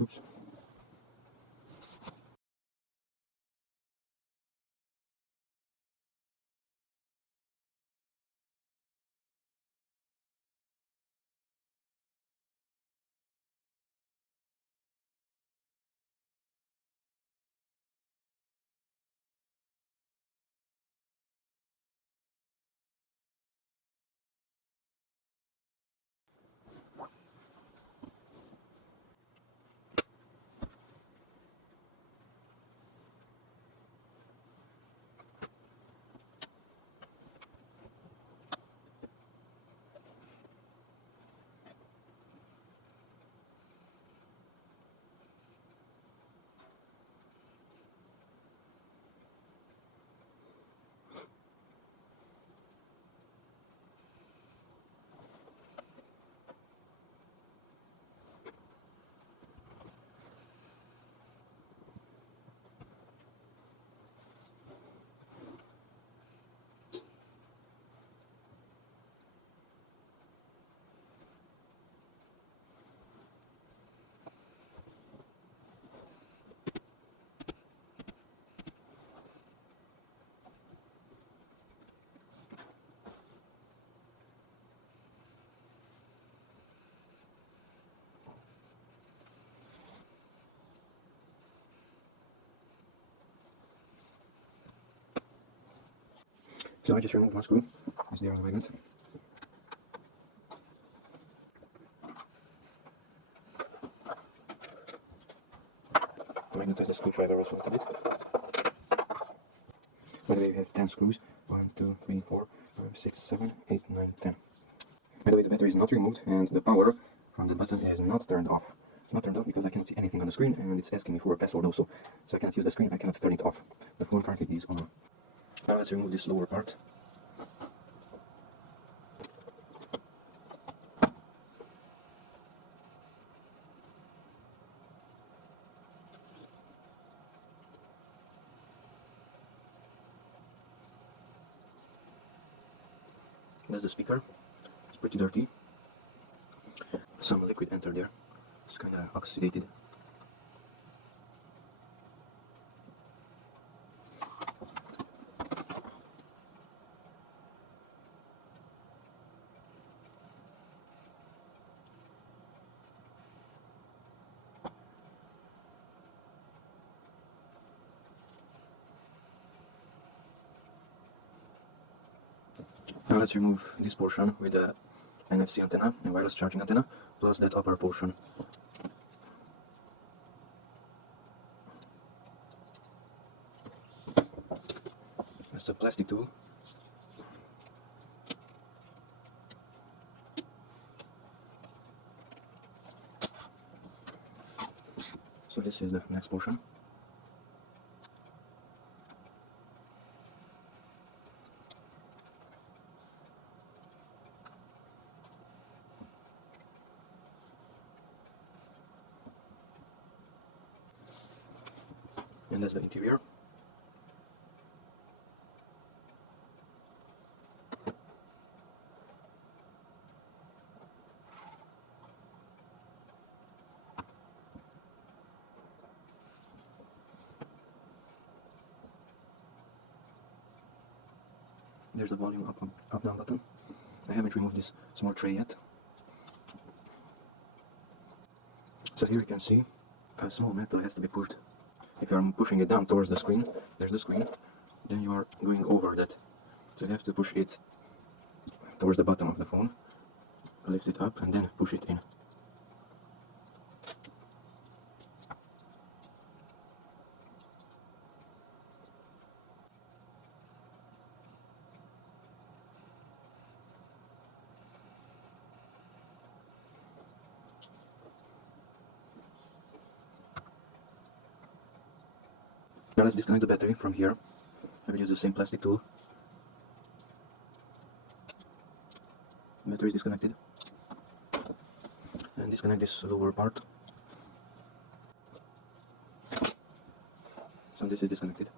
Oops. So I just removed one screw. It's there on the magnet. The magnet has the screwdriver also on it. By the way, we have 10 screws. 1, 2, 3, 4, 5, 6, 7, 8, 9, 10. By the way, the battery is not removed and the power from the button is not turned off. It's not turned off because I cannot see anything on the screen and it's asking me for a password also. So I cannot use the screen, I cannot turn it off. The phone currently is on. Now let's remove this lower part. That's the speaker. It's pretty dirty. Some liquid entered there. It's kinda oxidated. Now let's remove this portion with the NFC antenna and wireless charging antenna, plus that upper portion. That's a plastic tool. So this is the next portion. And that's the interior. There's the volume up down button. I haven't removed this small tray yet. So here you can see a small metal has to be pushed. If you are pushing it down towards the screen, there's the screen, then you are going over that. So you have to push it towards the bottom of the phone, lift it up and then push it in. Now let's disconnect the battery from here. I will use the same plastic tool. Battery is disconnected. And disconnect this lower part. So this is disconnected.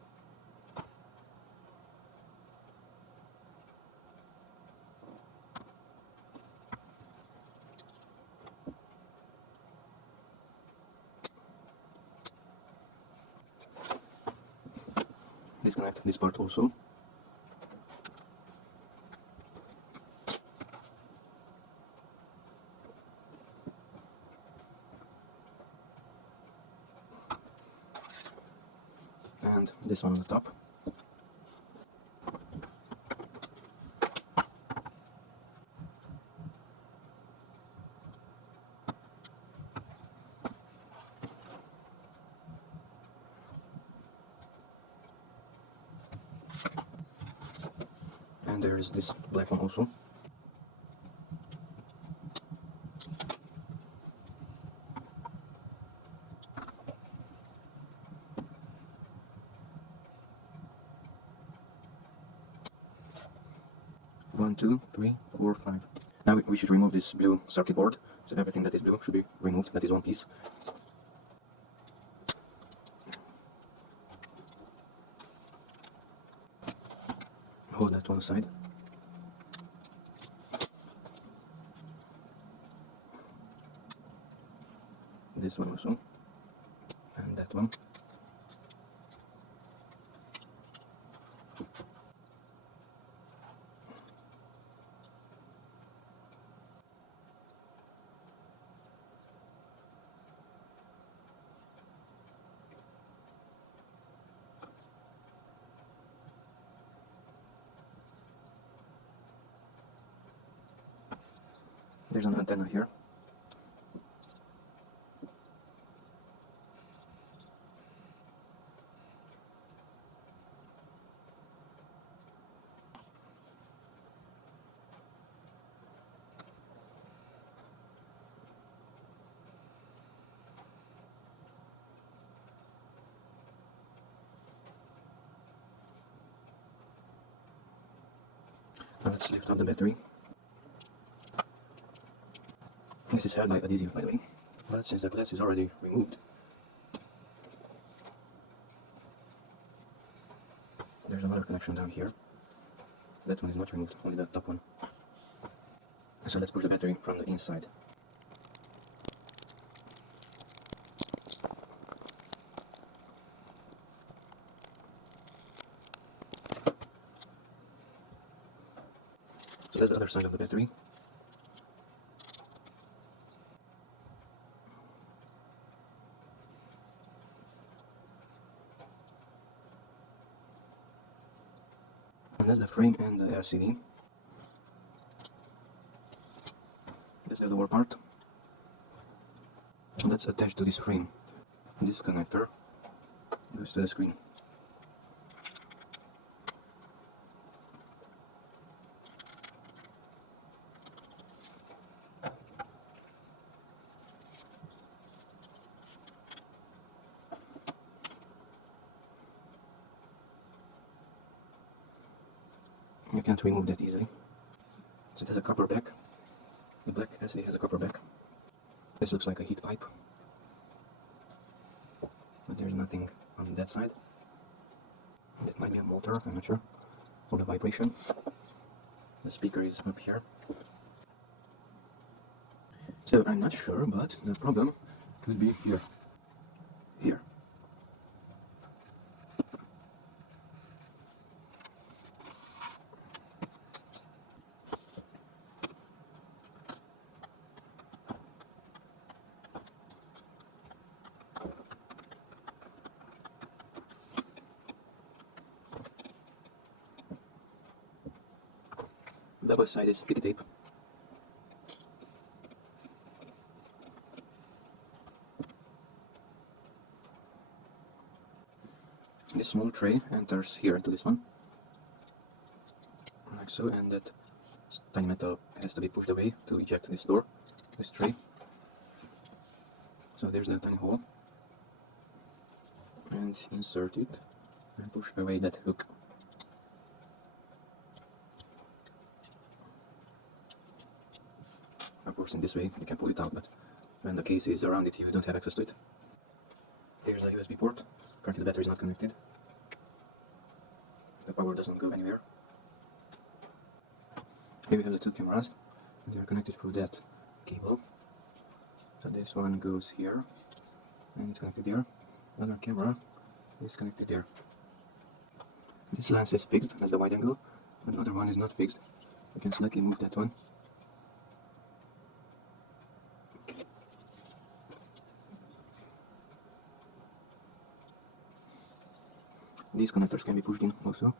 disconnect this part also. And this one on the top. And there is this black one also. One, two, three, four, five. Now we should remove this blue circuit board. So everything that is blue should be removed. That is one piece. Hold that one aside. This one also. And that one. There's an antenna here. Now let's lift up the battery. This is held by adhesive, by the way, but since the glass is already removed, there's another connection down here. That one is not removed, only the top one. So let's push the battery from the inside. So that's the other side of the battery. And that's the frame and the LCD. That's the lower part. And that's attached to this frame. This connector goes to the screen. You can't remove that easily. So it has a copper back. The black LCD has a copper back. This looks like a heat pipe, but there's nothing on that side. That might be a motor, I'm not sure. Or the vibration. The speaker is up here. So I'm not sure, but the problem could be here. Here. The other side is sticky tape. This small tray enters here into this one, like so, and that tiny metal has to be pushed away to eject this door, this tray. So there's the tiny hole, and insert it and push away that hook. Of course, in this way you can pull it out, but when the case is around it, you don't have access to it. Here's a USB port. Currently the battery is not connected. The power doesn't go anywhere. Here we have the two cameras, and they are connected through that cable. So this one goes here, and it's connected there. The other camera is connected there. This lens is fixed, that's the wide angle, but the other one is not fixed. I can slightly move that one. These connectors can be pushed in also.